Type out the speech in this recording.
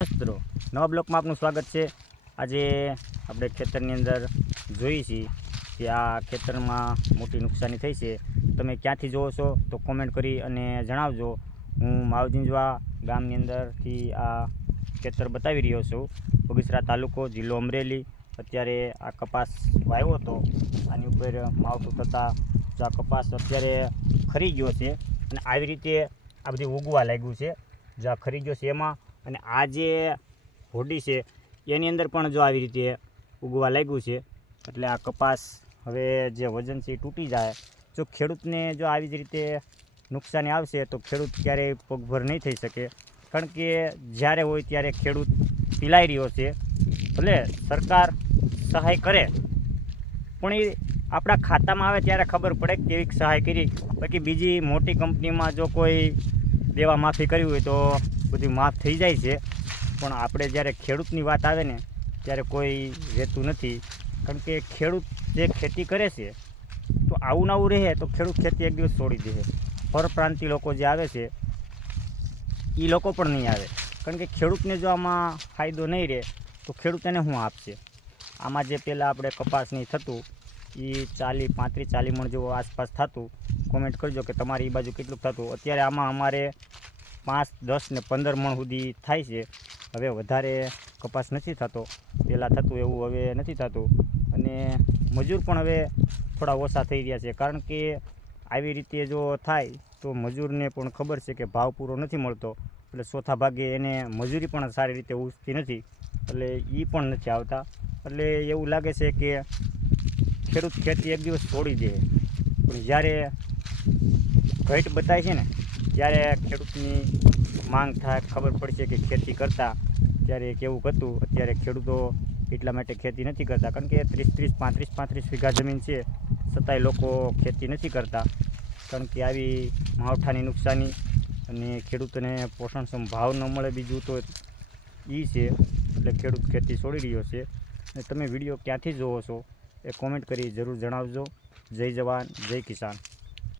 મિત્રો, નવા બ્લોકમાં આપનું સ્વાગત છે. આજે આપણે ખેતરની અંદર જોઈએ છીએ કે આ ખેતરમાં મોટી નુકસાની થઈ છે. તમે ક્યાંથી જોવો છો તો કોમેન્ટ કરી અને જણાવજો. હું માવજીંજવા ગામની અંદરથી આ ખેતર બતાવી રહ્યો છું. બગીસરા તાલુકો જિલ્લો અમરેલી. અત્યારે આ કપાસ વાવ્યો હતો. આની ઉપર માવઠું થતાં આ કપાસ અત્યારે ખરી ગયો છે. અને આવી રીતે આ બધી ઉગવા લાગ્યું છે. જો આ ખરી ગયો છે. એમાં અને આ જે હોડી છે, એની અંદર પણ જો આવી રીતે ઉગવા લાગ્યું છે, એટલે આ કપાસ હવે જે વજન છે એ તૂટી જાય. જો ખેડૂતને જો આવી જ રીતે નુકસાની આવશે, તો ખેડૂત ક્યારેય પગભર નહીં થઈ શકે. કારણ કે જ્યારે હોય ત્યારે ખેડૂત પીલાઈ રહ્યો છે, ભલે સરકાર સહાય કરે, પણ એ આપણા ખાતામાં આવે ત્યારે ખબર પડે કેવી સહાય કરી. બાકી બીજી મોટી કંપનીમાં જો કોઈ દેવા માફી કરી હોય તો બધું માફ થઈ જાય છે. પણ આપણે જ્યારે ખેડૂતની વાત આવે ને, ત્યારે કોઈ રહેતું નથી. કારણ કે ખેડૂત જે ખેતી કરે છે, તો આવું ને આવું રહે તો ખેડૂત ખેતી એક દિવસ છોડી દે. પરપ્રાંતિ લોકો જે આવે છે એ લોકો પણ નહીં આવે. કારણ કે ખેડૂતને જો આમાં ફાયદો નહીં રહે, તો ખેડૂત એને શું આપશે? આમાં જે પહેલાં આપણે કપાસની થતું એ ચાલી, પાંત્રીસ ચાલી મણ જેવું આસપાસ થતું. કોમેન્ટ કરજો કે તમારી એ બાજુ કેટલું થતું. અત્યારે આમાં અમારે પાંચ, દસ ને પંદર મણ સુધી થાય છે. હવે વધારે કપાસ નથી થતો. પહેલાં થતું એવું હવે નથી થતું. અને મજૂર પણ હવે થોડા ઓછા થઈ રહ્યા છે. કારણ કે આવી રીતે જો થાય, તો મજૂરને પણ ખબર છે કે ભાવ પૂરો નથી મળતો. એટલે ચોથા ભાગે એને મજૂરી પણ સારી રીતે ઉઠતી નથી. એટલે એ પણ નથી આવતા. એટલે એવું લાગે છે કે ખેડૂત ખેતી એક દિવસ છોડી દે. પણ જ્યારે ઘટ બતાય છે ને, ત્યારે ખેડૂતની માંગ થાય, ખબર પડશે કે ખેતી કરતા. ત્યારે કેવું હતું, અત્યારે ખેડૂતો એટલા માટે ખેતી નથી કરતા, કારણ કે ત્રીસ ત્રીસ પાંત્રીસ પાંત્રીસ વીઘા જમીન છે, છતાંય લોકો ખેતી નથી કરતા. કારણ કે આવી માવઠાની નુકસાની અને ખેડૂતોને પોષણક્ષમ ભાવ ન મળે બીજું તો એ છે, એટલે ખેડૂત ખેતી છોડી રહ્યો છે. તમે વીડિયો ક્યાંથી જોવો છો? એ કોમેન્ટ કરી જરૂર જણાવજો. જય જવાન જય કિસાન.